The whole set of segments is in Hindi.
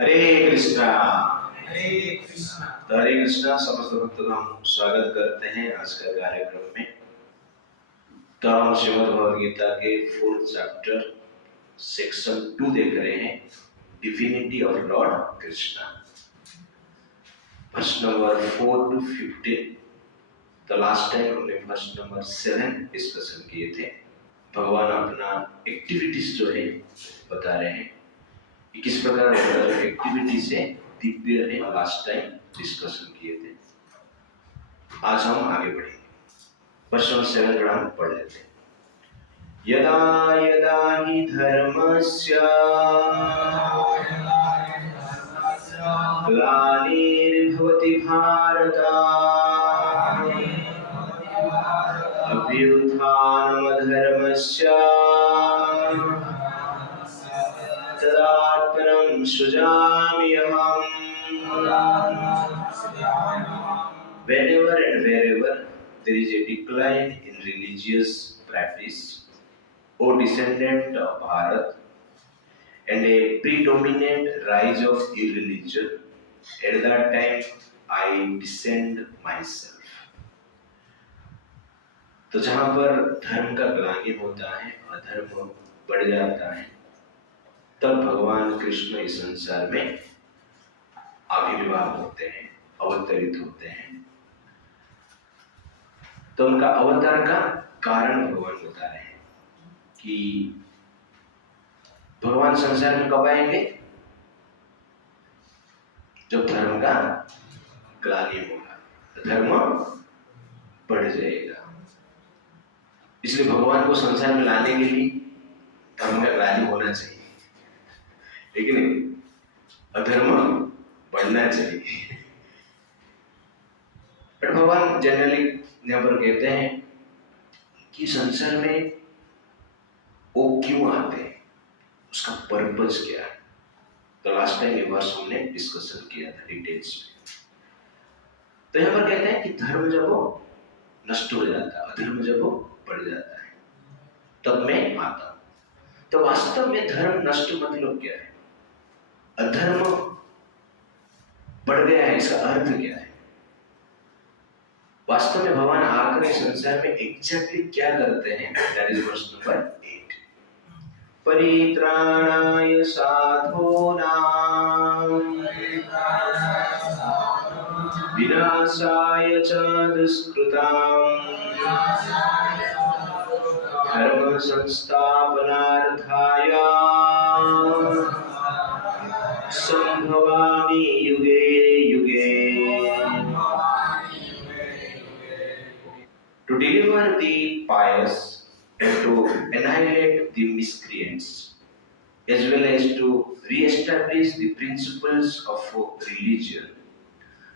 हरे कृष्णा। हरे कृष्णा। तो हरे कृष्णा समस्त भक्तों का हम स्वागत करते हैं आज का कार्यक्रम में। तो हम श्रीमद् भगवद गीता के 4th चैप्टर सेक्शन 2 देख रहे हैं, डिविनिटी ऑफ लॉर्ड कृष्णा, वर्ष नंबर 4 to 15। तो लास्ट टाइम हमने वर्ष नंबर 7 डिस्कशन किए थे। भगवान अपना एक्टिविटीज जो है बता रहे हैं कि किस प्रकार एक्टिविटी से दिव्य है। लास्ट टाइम डिस्कशन किए थे। आज हम आगे बढ़ेंगे। वर्ष नंबर 7 का हम पढ़ लेते हैं। यदा यदा हि धर्मस्य ग्लानिर्भवति Bharat अभ्युत्थानमधर्मस्य तदात्मनं सृजाम्यहम्। Whenever and wherever there is a decline in religious practice or descendant of Bharat and a predominant rise of irreligion, at that time I descend myself. तो जहां पर धर्म का ग्लानि होता है, अधर्म बढ़ जाता है, तब भगवान कृष्ण इस संसार में आविर्भाव होते हैं, अवतरित होते हैं। तो उनका अवतार का कारण भगवान बता रहे हैं कि भगवान संसार में कब आएंगे? जब धर्म का ग्लानि होगा, धर्म बढ़ जाएगा। इसलिए भगवान को संसार में लाने के लिए धर्म का ग्लानि होना चाहिए, लेकिन अधर्म बढ़ना चाहिए। पर भगवान जनरली यहाँ पर कहते हैं कि संसार में वो क्यों आते हैं, उसका पर्पस क्या है। तो लास्ट टाइम ये वर्ष हमने डिस्कशन किया था डिटेल्स में। तो यहाँ पर कहते हैं कि धर्म जब वो नष्ट हो जाता है, अधर्म जब वो बढ़ जाता है, तब मैं आता हूं। तो वास्तव में धर्म नष्ट मतलब क्या है, अधर्म बढ़ गया है, इसका अर्थ क्या है? वास्तव में भगवान आकर इस संसार में एग्जैक्टली क्या करते हैं? That is verse number 8। परित्राणाय साधूनां विनाशाय च दुष्कृतां धर्म संस्थापनार्थाय संभवामि युगे युगे। To deliver the pious and to annihilate the miscreants, as well as to re-establish the principles of religion,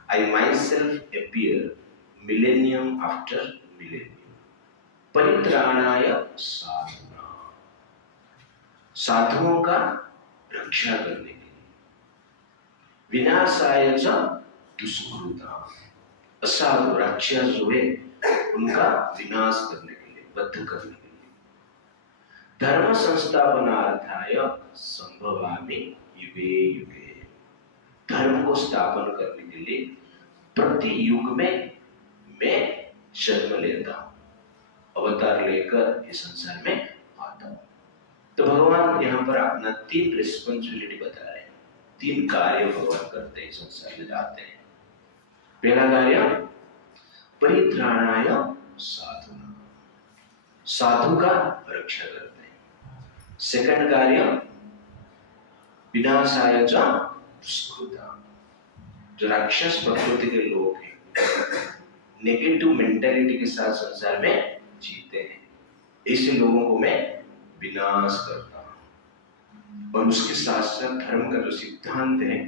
I myself appear millennium after millennium. परित्राणाय साधुना, साधुओं का रक्षा करने के लिए, विनाशाय च दुष्कृतां, असाधु राक्षस जो है उनका विनाश करने के लिए, बद्ध करने के लिए, धर्म संस्थापनार्थाय संभवामि युगे युगे, धर्म को स्थापन करने के लिए प्रति युग में मैं जन्म लेता हूं, अवतार लेकर इस संसार में आता हूं। तो भगवान यहाँ पर अपना 3 रिस्पॉन्सिबिलिटी बता रहे हैं, 3 कार्य भगवान करते हैं, संसार में जाते हैं। पहला कार्य परित्राणाय साधुना, साधु का रक्षा करते हैं। सेकंड कार्य विनाशाय च दुष्कृतां, जो राक्षस प्रकृति के लोग हैं, नेगेटिव मेंटालिटी के साथ संसार में जीते हैं, ऐसे लोगों को मैं विनाश करता हूं। और उसके साथ साथ धर्म का जो सिद्धांत है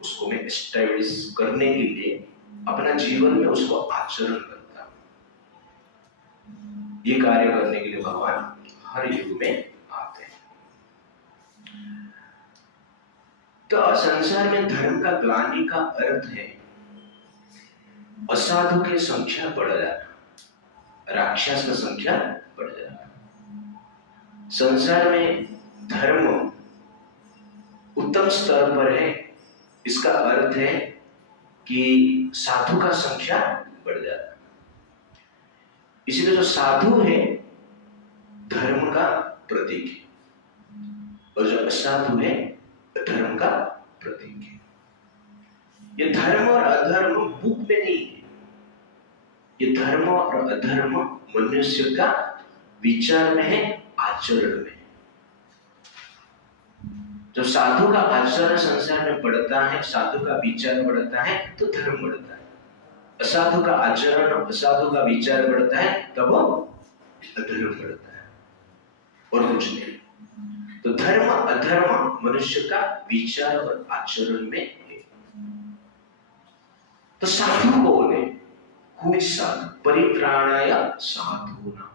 उसको मैं एस्टैब्लिश करने के लिए अपना जीवन में उसको आचरण करता हूं। ये कार्य करने के लिए भगवान हर युग में आते हैं। तो संसार में धर्म का ग्लानि का अर्थ है असाधु की संख्या बढ़ जाना, राक्षस की संख्या बढ़ जाना। संसार में धर्म उत्तम स्तर पर है, इसका अर्थ है कि साधु का संख्या बढ़ जाता है। इसलिए जो साधु है धर्म का प्रतीक है और जो असाधु है धर्म का प्रतीक है। ये धर्म और अधर्म बुक में नहीं है, ये धर्म और अधर्म मनुष्य का विचार में है, आचरण में। जब साधु का आचरण संसार में बढ़ता है, साधु का विचार बढ़ता है तो धर्म बढ़ता है। असाधु का आचरण, असाधु का विचार बढ़ता है तब वो अधर्म बढ़ता है और कुछ नहीं। तो धर्म अधर्म मनुष्य का विचार और आचरण में है। तो साधु कौन है? कोई साधु परित्राणाय साधूनां,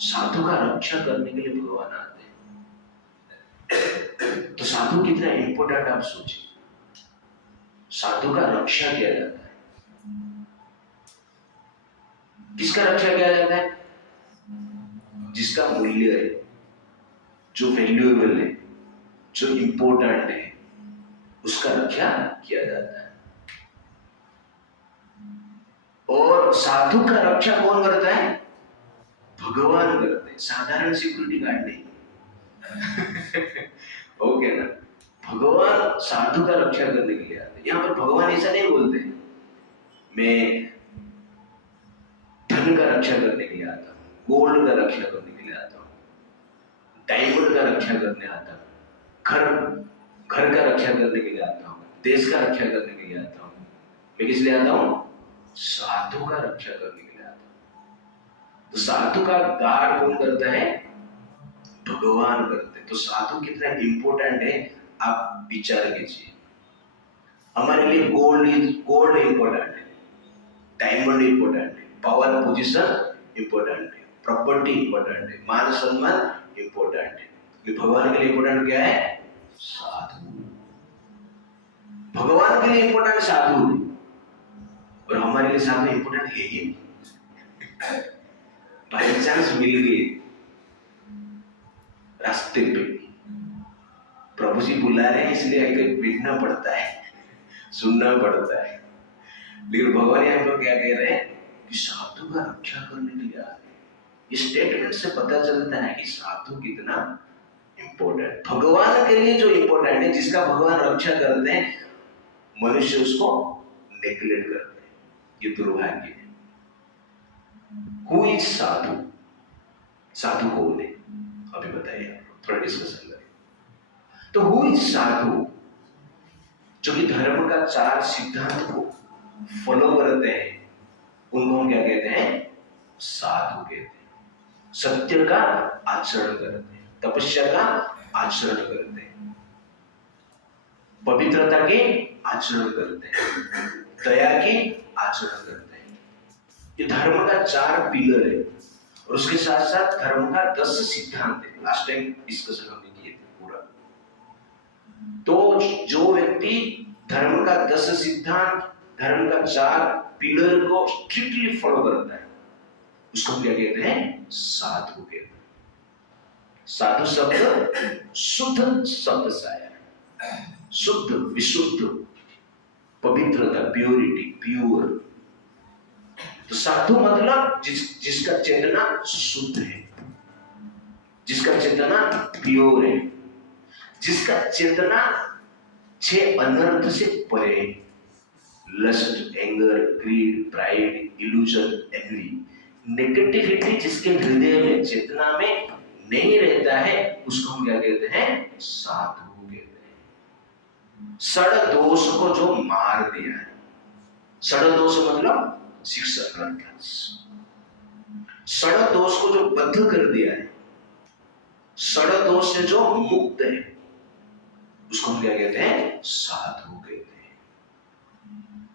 साधु का रक्षा करने के लिए भगवान आते हैं। तो साधु कितना इंपॉर्टेंट आप सोचिए। साधु का रक्षा किया जाता है। किसका रक्षा किया जाता है? जिसका मूल्य है, जो वैल्यूएबल है, जो इंपॉर्टेंट है, उसका रक्षा किया जाता है। और साधु का रक्षा कौन करता है? भगवान करते हैं, साधारण सिक्योरिटी गार्ड नहीं। ओके ना? भगवान साधु का रक्षा करने के लिए आते हैं। यहाँ पर भगवान ऐसा नहीं बोलते मैं धन का रक्षा करने के लिए आता हूँ, गोल्ड का रक्षा करने के लिए आता हूँ, डायमंड का रक्षा करने आता हूँ, घर का रक्षा करने के लिए आता हूँ, देश का रक्षा करने के लिए आता हूँ। मैं किस लिए आता हूँ? साधु का रक्षा करने के लिए आता हूँ। तो साधु का गार्ड कौन करता है? भगवान करते हैं। तो साधु कितना इंपॉर्टेंट है आप विचार कीजिए। हमारे लिए गोल्ड इंपॉर्टेंट है, डायमंड इंपॉर्टेंट है, पावर पोजीशन इंपॉर्टेंट है, प्रॉपर्टी इंपॉर्टेंट है, मान सम्मान इंपॉर्टेंट है। लेकिन भगवान के लिए इंपॉर्टेंट क्या है? साधु। भगवान के लिए इंपॉर्टेंट साधु है और हमारे लिए साधु इंपॉर्टेंट है ही। बाई चांस मिल गए रास्ते पे, प्रभु जी बुला रहे हैं इसलिए आगे बैठना पड़ता है, सुनना पड़ता है। लेकिन भगवान यहाँ पर क्या कह रहे हैं कि साधु का रक्षा करने के लिए आ रहे हैं। इस स्टेटमेंट से पता चलता है कि साधु कितना इंपॉर्टेंट। भगवान के लिए जो इंपॉर्टेंट है, जिसका भगवान रक्षा करते हैं, मनुष्य उसको नेग्लेक्ट करते हैं। ये दुर्भाग्य है। कोई साधु, साधु कौन है अभी बताइए, थोड़ा डिस्कशन करें। तो कोई साधु जो कि धर्म का 4 सिद्धांत को फॉलो करते हैं, उनको हम क्या कहते हैं? साधु कहते हैं। सत्य का आचरण करते हैं, तपस्या का आचरण करते हैं, पवित्रता के आचरण करते हैं, दया के आचरण करते हैं। ये धर्म का 4 पिलर है और उसके साथ साथ धर्म का 10 सिद्धांत है। लास्ट टाइम डिस्कशन हमने किए थे पूरा। तो जो व्यक्ति धर्म का 10 सिद्धांत, धर्म का 4 पिलर को स्ट्रिक्टली फॉलो करता है, उसको क्या कहते हैं? साधु कहते हैं। साधु शब्द शुद्ध शब्द से आया है। शुद्ध, विशुद्ध, पवित्रता, प्योरिटी, प्योर। तो साधु मतलब जिसका चेतना शुद्ध है, जिसका चेतना प्योर है, जिसका चेतना 6 अनर्थ से परे है। Lust, anger, greed, pride, illusion, envy, negativity जिसके हृदय में, चेतना में नहीं रहता है, उसको हम क्या कहते हैं? साधु कहते हैं। सड़ दोष को जो मार दिया है, सड़ दोष मतलब 6 अनर्थ, सड़ दोष को जो बद्ध कर दिया है, सड़ दोष से जो मुक्त है, उसको हम क्या कहते हैं? साधु कहते हैं।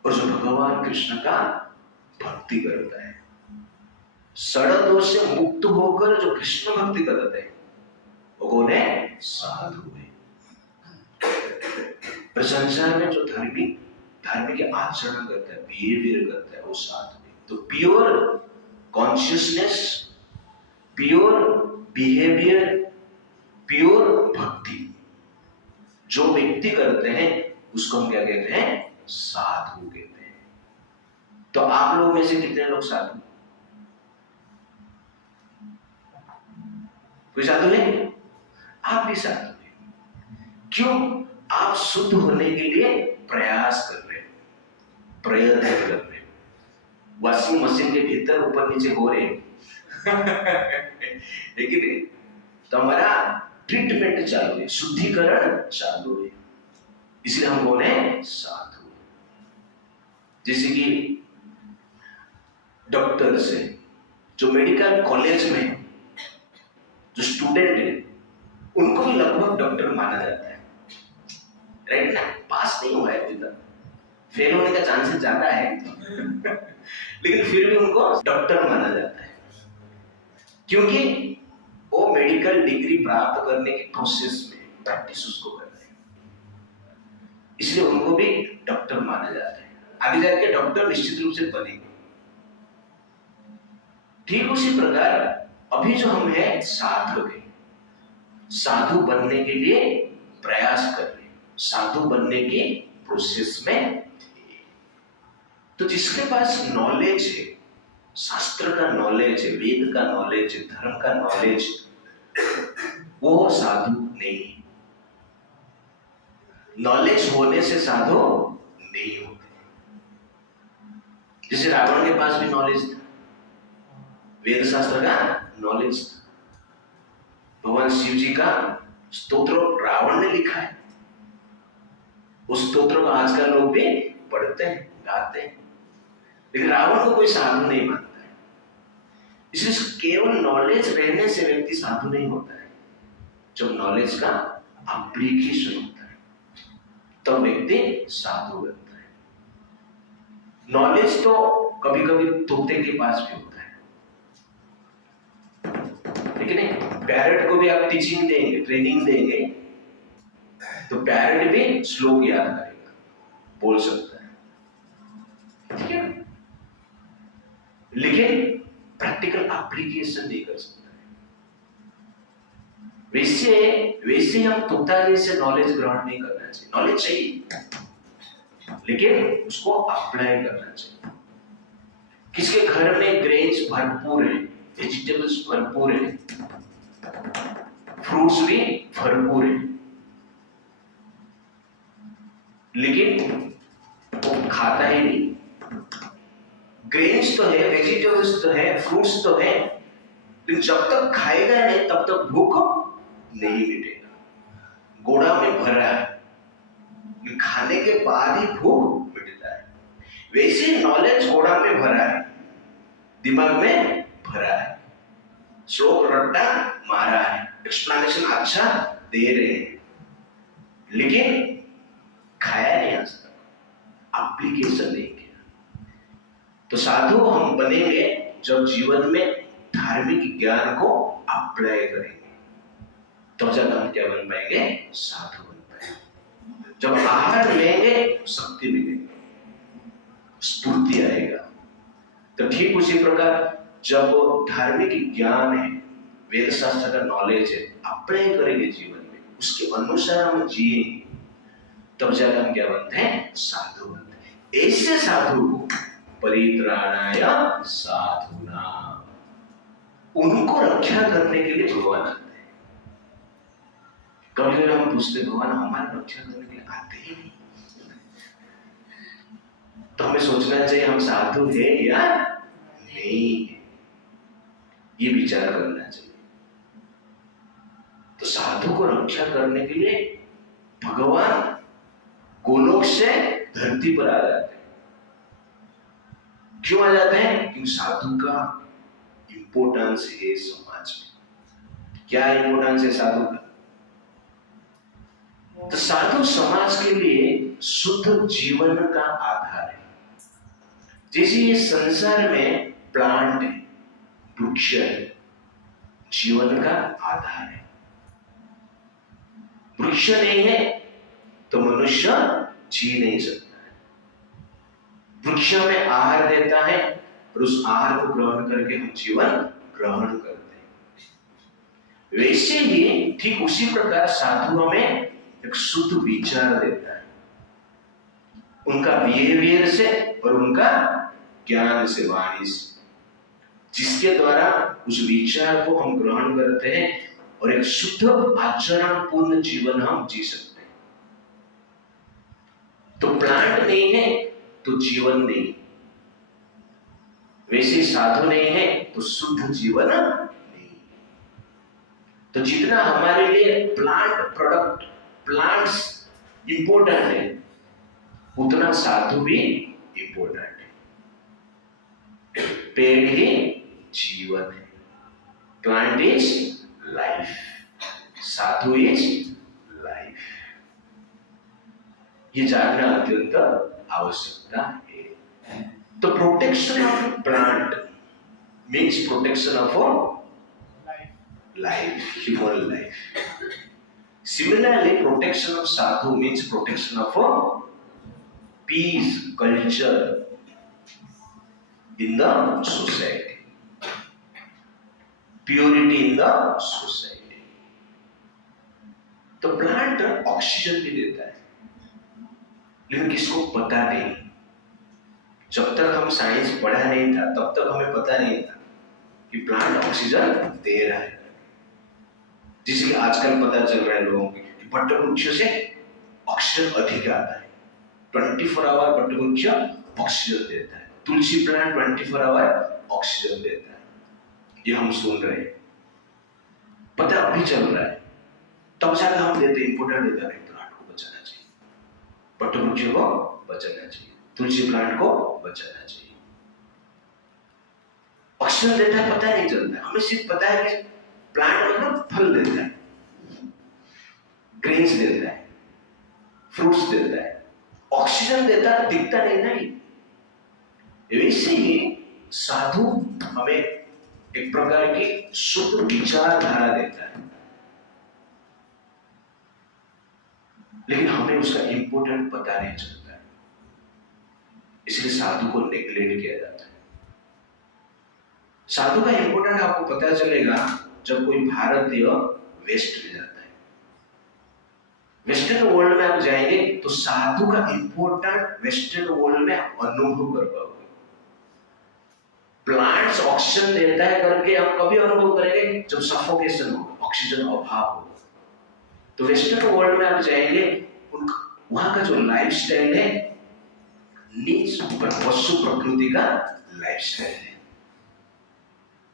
और जो भगवान कृष्ण का भक्ति करता है, सड़ दोष से मुक्त होकर जो कृष्ण भक्ति करते हैं, वो कौन है? साधु है। पर संसार में जो धार्मिक आचरण करता है, बिहेवियर करता है, वो साधु है। तो pure consciousness, pure behaviour, pure भक्ति जो व्यक्ति करते हैं उसको हम क्या कहते हैं? साधु कहते हैं। तो आप लोग में से कितने लोग साधु? कोई साधु है? आप भी साधु हैं। क्यों? आप शुद्ध होने के लिए प्रयास कर रहे हो, प्रयत्न कर रहे हो। वॉशिंग मशीन के भीतर ऊपर नीचे हो रहे लेकिन तो हमारा ट्रीटमेंट चालू है, शुद्धिकरण चालू है, इसलिए हम बोले साधु। जैसे कि डॉक्टर्स है, जो मेडिकल कॉलेज में जो स्टूडेंट है उनको भी लगभग डॉक्टर माना जाता है, राइट ना? पास नहीं हुआ है अभी तक, फेल होने का चांसेस ज्यादा है लेकिन फिर भी उनको डॉक्टर माना जाता है, क्योंकि वो मेडिकल डिग्री प्राप्त करने की प्रोसेस में प्रैक्टिस उसको कर रहे हैं, इसलिए उनको भी डॉक्टर माना जाता है। आगे जाके डॉक्टर निश्चित रूप से बनेंगे। ठीक उसी प्रकार अभी जो हम हैं साधु है, साधु बनने के लिए प्रयास कर रहे हैं, साधु बनने की प्रोसेस में। तो जिसके पास नॉलेज है, शास्त्र का नॉलेज है, वेद का नॉलेज है, धर्म का नॉलेज, वो साधु नहीं है। नॉलेज होने से साधु नहीं होते। जैसे रावण के पास भी नॉलेज था, वेद शास्त्र का नॉलेज था, भगवान शिव जी का स्तोत्र रावण ने लिखा है, उस स्तोत्र को आजकल लोग भी पढ़ते हैं, गाते हैं, लेकिन रावण को कोई साधु नहीं मानता है। इसलिए केवल नॉलेज रहने से व्यक्ति साधु नहीं होता है, जब नॉलेज का एप्लीकेशन होता है तब व्यक्ति साधु बनता है। नॉलेज तो कभी कभी तोते के पास भी होता है, लेकिन पैरट को भी आप टीचिंग देंगे, ट्रेनिंग देंगे, तो पैरट भी श्लोक याद करेगा, बोल सकता है, ठीक है, लेकिन प्रैक्टिकल एप्लीकेशन नहीं कर सकता है। वैसे हम तोता जैसे नॉलेज ग्रहण नहीं करना चाहिए। नॉलेज चाहिए, लेकिन उसको अप्लाई करना चाहिए। किसके घर में ग्रेन्स भरपूर है, वेजिटेबल्स भरपूर है, फ्रूट्स भी भरपूर है, लेकिन वो खाता ही नहीं। ग्रेन्स तो है, वेजिटेबल्स तो है, फ्रूट्स तो है, लेकिन जब तक खाएगा नहीं तब तक भूख नहीं मिटेगा। गोड़ा में भरा है, खाने के बाद ही भूख मिटता है। वैसे नॉलेज गोड़ा में भरा है, दिमाग में भरा है, श्लोक रट्टा मारा है, एक्सप्लेनेशन अच्छा दे रहे हैं, लेकिन खाया नहीं आज तक, एप्लीकेशन नहीं किया। तो साधु हम बनेंगे जब जीवन में धार्मिक ज्ञान को अप्लाई करेंगे, तो जब हम क्या बन पाएंगे? साधु बन पाएंगे। जब आहार लेंगे शक्ति मिलेगी, स्फूर्ति आएगा। तो ठीक उसी प्रकार जब धार्मिक ज्ञान है, वेद शास्त्र का नॉलेज है, अप्लाई करेंगे जीवन में, उसके अनुसार हम जिएंगे, तब जाकर हम क्या बनते हैं? साधु बनते हैं। ऐसे साधु को परित्राणाय साधुना, उनको रक्षा करने के लिए भगवान आते हैं। कभी कभी हम पूछते, भगवान हमारी रक्षा करने के लिए आते ही नहीं, तो हमें सोचना चाहिए हम साधु है या नहीं, ये विचार करना चाहिए। तो साधु को रक्षा करने के लिए भगवान गोलोक से धरती पर आ जाते हैं। क्यों आ जाते हैं? क्योंकि साधु का इंपोर्टेंस है समाज में। क्या इंपोर्टेंस है साधु का? तो साधु समाज के लिए शुद्ध जीवन का आधार है। जैसे ये संसार में प्लांट है, वृक्ष है, जीवन का आधार है। वृक्ष नहीं है तो मनुष्य जी नहीं सकता है। वृक्ष में आहार देता है और उस आहार को ग्रहण करके हम जीवन ग्रहण करते हैं। वैसे ही ठीक उसी प्रकार साधु हमें एक शुद्ध विचार देता है, उनका बिहेवियर से और उनका ज्ञान से, वाणी से, जिसके द्वारा उस विचार को हम ग्रहण करते हैं और एक शुद्ध आचरण पूर्ण जीवन हम जी सकते हैं। तो प्लांट नहीं है तो जीवन नहीं, वैसे साधु नहीं है तो शुद्ध जीवन नहीं। तो जितना हमारे लिए प्लांट्स इंपॉर्टेंट है, उतना साधु भी इंपॉर्टेंट है। पेड़ ही जीवन है, plant is life, Sadhu is life. ये जानना अत्यंत आवश्यकता है। तो protection of plant means protection of life, human life. Similarly, protection of sadhu means protection of peace, culture in the society, purity in the society. तो प्लांट ऑक्सीजन भी देता है, लेकिन किसको पता नहीं। जब तक हम साइंस पढ़ा नहीं था तब तक हमें पता नहीं था कि प्लांट ऑक्सीजन दे रहा है। जिसे कि आजकल पता चल रहा है लोगों को कि वट वृक्ष से ऑक्सीजन अधिक आता है। 24 आवर वट वृक्ष ऑक्सीजन देता है, तुलसी प्लांट 24 आवर ऑक्सीजन देता है। ये हम सुन रहे हैं, पता अभी चल रहा है, तब जाकर हम देते इंपोर्टेंट देता है। प्लांट को बचाना चाहिए, वट वृक्ष को बचाना चाहिए, तुलसी प्लांट को बचाना चाहिए। ऑक्सीजन देता है पता नहीं चलता, हमें सिर्फ पता है कि प्लांट मतलब फल देता है, ग्रेन्स देता है, फ्रूट्स देता है, ऑक्सीजन देता है, दिखता नहीं ना। वैसे ही साधु हमें एक प्रकार की शुद्ध विचारधारा देता है, लेकिन हमें उसका इंपोर्टेंट पता नहीं चलता है, इसलिए साधु को नेग्लेक्ट किया जाता है। साधु का इंपोर्टेंट आपको पता चलेगा जब कोई भारतीय वेस्ट में जाता है। वेस्टर्न वर्ल्ड में आप जाएंगे तो साधु का इंपोर्टेंट वेस्टर्न वर्ल्ड में आप अनुभव कर पाओगे। प्लांट्स ऑक्सीजन देता है करके हम कभी अनुभव करेंगे जब सफोकेशन हो, ऑक्सीजन अभाव हो। तो वेस्टर्न वर्ल्ड में आप जाएंगे, वहां का जो लाइफस्टाइल है नीच पशु प्रकृति का लाइफस्टाइल है।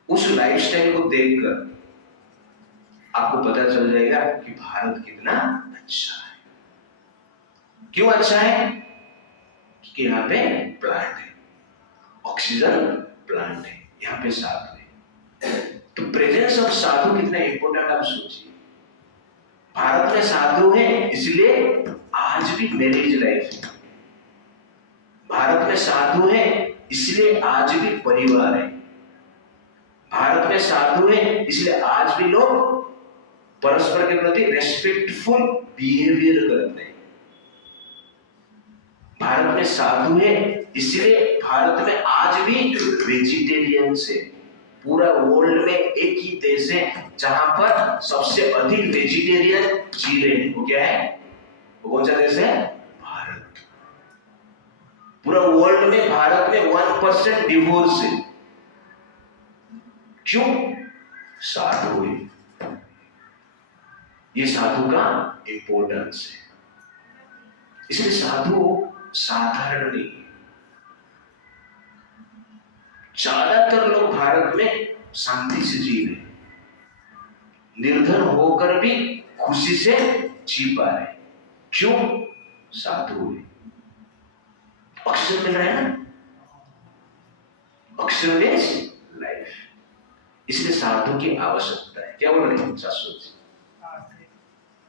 उस लाइफस्टाइल को देखकर आपको पता चल जाएगा कि भारत कितना अच्छा है। क्यों अच्छा है? क्योंकि यहाँ पे प्लांट है, ऑक्सीजन प्लांट है, यहाँ पे साधु है। तो प्रेजेंस ऑफ साधु कितना इंपोर्टेंट आप सोचिए। भारत में साधु है इसलिए आज भी मैरिज लाइफ है, भारत में साधु है इसलिए आज भी परिवार है, भारत में साधु है इसलिए आज भी लोग परस्पर के प्रति रेस्पेक्टफुल बिहेवियर करते हैं। भारत में साधु है इसलिए भारत में आज भी वेजिटेरियन है। पूरा वर्ल्ड में एक ही देश है जहां पर सबसे अधिक वेजिटेरियन जी रहे हैं। वो क्या है? वो कौन सा देश है? भारत। पूरा वर्ल्ड में भारत में 1% डिवोर्स है। क्यों? साधु है। ये साधु का इंपोर्टेंस है। इसलिए साधु साधारण नहीं है। ज्यादातर लोग भारत में शांति से जी रहे, निर्धन होकर भी खुशी से जी पा रहे। क्यों? साधु है। ऑक्सीजन मिल रहा है ना, ऑक्सीजन इज लाइफ। इसलिए साधु की आवश्यकता है। क्या बोल रहे हैं शाश्वत?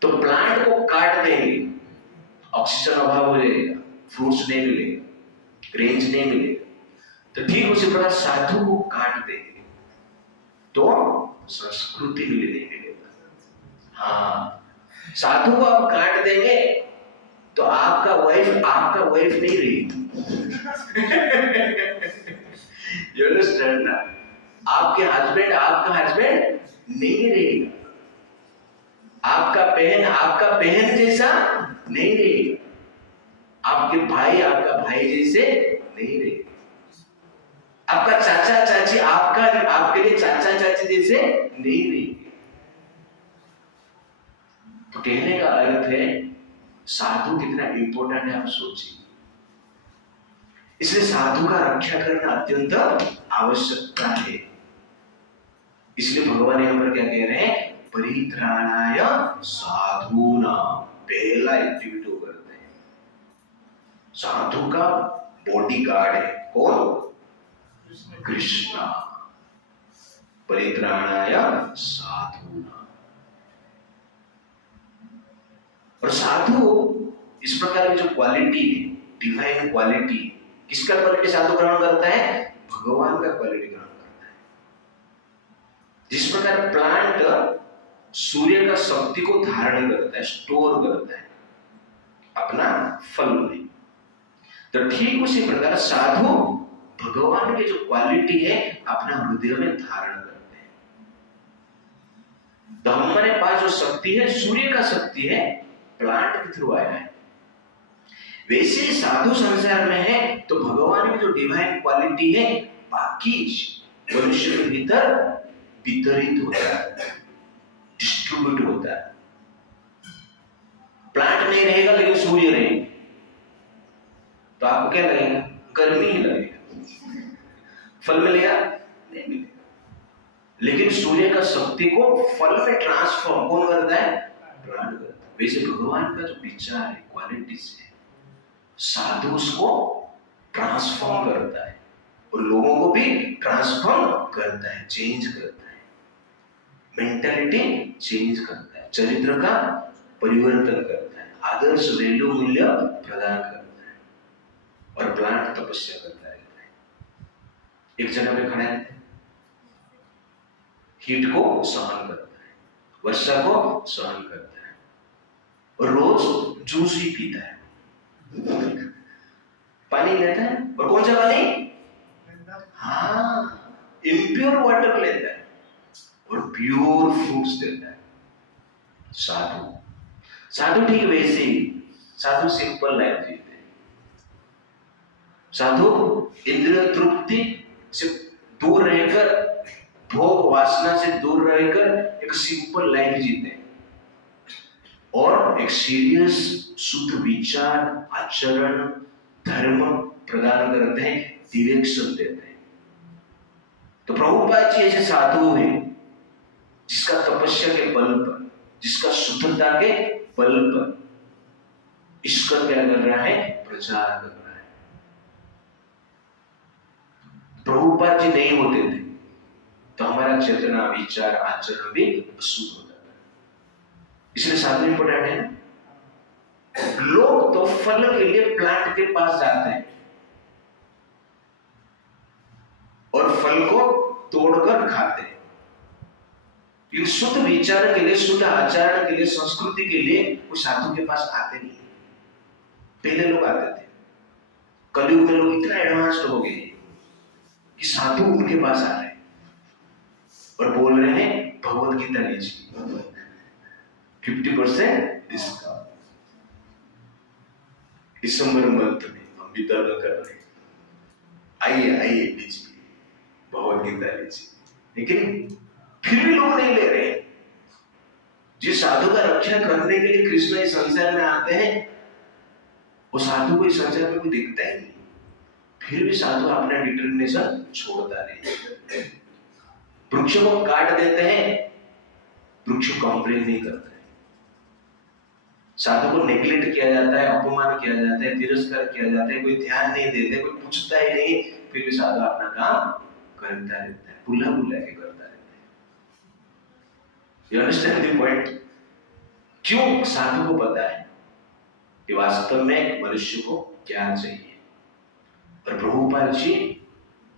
तो प्लांट को काट देंगे, ऑक्सीजन अभाव हो जाएगा, फ्रूट्स नहीं मिलेगा, ग्रेन्स नहीं मिलेगा। तो ठीक उसी प्रकार साधु को काट देंगे तो संस्कृति भी नहीं मिलेगा। हाँ, साधु को आप काट देंगे तो आपका वाइफ नहीं रहेगी। You understand ना? आपका हस्बैंड नहीं रहेगा। आपका बहन जैसा नहीं रहेगा, आपके भाई आपका भाई जैसे नहीं रहेगा, आपका चाचा चाची आपके लिए चाचा चाची जैसे नहीं रहेंगे। तो कहने का अर्थ है साधु कितना इंपॉर्टेंट है आप सोचिए। इसलिए साधु का रक्षा करना अत्यंत आवश्यकता है। इसलिए भगवान यहाँ पर क्या कह रहे हैं, परित्राणाय साधूनाम, पहला एक्टिविटी करते हैं। साधु का बॉडीगार्ड है कौन, कृष्ण। परित्राणाय साधूनाम। और साधु इस प्रकार की जो क्वालिटी है, डिवाइन क्वालिटी, किसका क्वालिटी साधु ग्रहण करता है, भगवान का क्वालिटी ग्रहण करता है। जिस प्रकार प्लांट सूर्य का शक्ति को धारण करता है, स्टोर करता है अपना फल में, तो ठीक उसी प्रकार साधु भगवान की जो क्वालिटी है अपना हृदय में धारण करते हैं। तो हमारे पास जो शक्ति है सूर्य का शक्ति है, प्लांट के थ्रू आया है। वैसे ही साधु संसार में है तो भगवान की जो डिवाइन क्वालिटी है बाकी मनुष्य के भीतर वितरित होता है, डिस्ट्रीब्यूट होता है। प्लांट नहीं रहेगा लेकिन सूर्य रहेगा तो आपको क्या लगेगा, गर्मी ही लगेगा, फल मिलेगा नहीं मिलेगा। लेकिन सूर्य का शक्ति को फल में ट्रांसफॉर्म कौन करता है, प्लांट करता है। वैसे भगवान का जो विचार है, क्वालिटीज है, साधु उसको ट्रांसफॉर्म करता है और लोगों को भी ट्रांसफॉर्म करता है, चेंज करता है, मेंटालिटी चेंज करता है, चरित्र का परिवर्तन करता है, आदर्श वैल्यू मूल्य प्रदान करता है। और प्लांट तपस्या करता रहता है, एक जगह पे खड़ा रहता है, हीट को सहन करता है, वर्षा को सहन करता है और रोज जूस ही पीता है, पानी लेता है। और कौन सा पानी, हाँ, इम्प्योर वाटर लेता है और प्योर फ्रूट्स देता है। साधु ठीक वैसे ही, साधु सिंपल लाइफ जीते हैं। साधु इंद्रिय तृप्ति से दूर रहकर, भोग वासना से दूर रहकर एक सिंपल लाइफ जीते हैं और एक सीरियस शुद्ध विचार, आचरण, धर्म प्रदान करते हैं, डायरेक्शन देते हैं। तो प्रभुपाद जी ऐसे साधु हैं जिसका तपस्या के बल पर, जिसका शुद्धता के बल पर ईश्वर क्या कर रहा है, प्रचार कर रहा है। प्रभुपाद जी नहीं होते थे तो हमारा चेतना, विचार, आचरण भी अशुद्ध होता था। इसलिए साधु इंपॉर्टेंट है। लोग तो फल के लिए प्लांट के पास जाते हैं और फल को तोड़कर खाते हैं, लेकिन शुद्ध विचार के लिए, शुद्ध आचरण के लिए, संस्कृति के लिए वो साधु के पास आते नहीं। पहले लोग आते थे, कलयुग में लोग इतना एडवांस्ड हो गए कि साधु उनके पास आ रहे हैं और बोल रहे हैं भगवत गीता लीजिए, 50% डिस्काउंट, दिसंबर मंथ में हम वितरण कर रहे हैं, आइए लीजिए, भगवत गीता लीजिए। लेकिन फिर भी लोग नहीं ले रहे। जिस साधु का रक्षा करने के लिए कृष्ण इस संसार में आते हैं, वो साधु को इस संसार में कोई दिखता ही नहीं, फिर भी साधु अपना डिटर्मिनेशन छोड़ता नहीं। वृक्ष को काट देते हैं, वृक्ष कंप्लेन नहीं करता है। साधु को नेग्लेक्ट किया जाता है, अपमान किया जाता है, तिरस्कार किया जाता है, कोई ध्यान नहीं देते, कोई पूछता ही नहीं, फिर भी साधु अपना काम करता रहता है, बुला के करता रहता है। You understand the point? क्यों? साधु को पता है कि वास्तव में मनुष्य को क्या चाहिए। और प्रभुपाद जी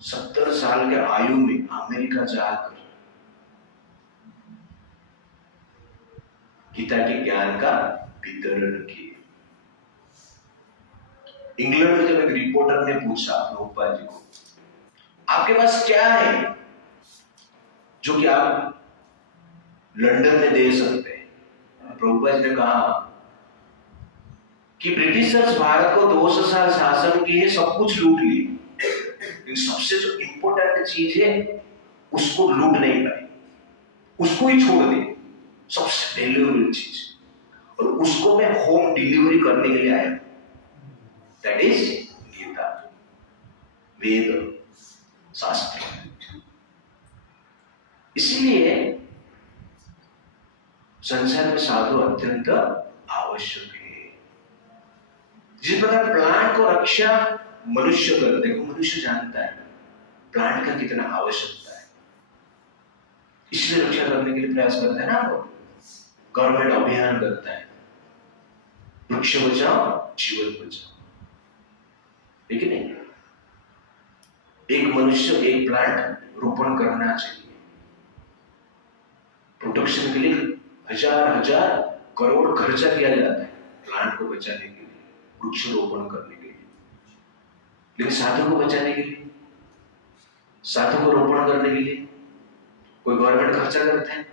70 साल के आयु में अमेरिका जाकर गीता के ज्ञान का वितरण किए। इंग्लैंड में जब एक रिपोर्टर ने पूछा प्रभुपाद जी को, आपके पास क्या है जो कि आप लंदन में दे सकते हैं? प्रभुपाद जी ने कहा कि ब्रिटिशर्स भारत को 200 साल शासन किए, सब कुछ लूट लिए, लेकिन सबसे जो इंपॉर्टेंट चीज है उसको लूट नहीं पाए, उसको ही छोड़ दिए, सबसे वैल्यूएबल चीज, और उसको मैं होम डिलीवरी करने के लिए आया। दैट इज गीता, वेद, शास्त्र। इसलिए संसार में साधु अत्यंत आवश्यक है। जिस प्रकार प्लांट को रक्षा मनुष्य करते हैं, मनुष्य जानता है प्लांट का कितना आवश्यकता है, इसलिए रक्षा करने के लिए प्रयास करते हैं ना। गवर्नमेंट अभियान करता है, वृक्ष बचाओ जीवन बचाओ, लेकिन नहीं, एक मनुष्य एक प्लांट रोपण करना चाहिए। प्रोटेक्शन के लिए हजार करोड़ खर्चा किया जाता है प्लांट को बचाने के लिए, वृक्ष रोपण करने के लिए, लेकिन साधु को बचाने के लिए, साधु को रोपण करने के लिए कोई गवर्नमेंट खर्चा करता है?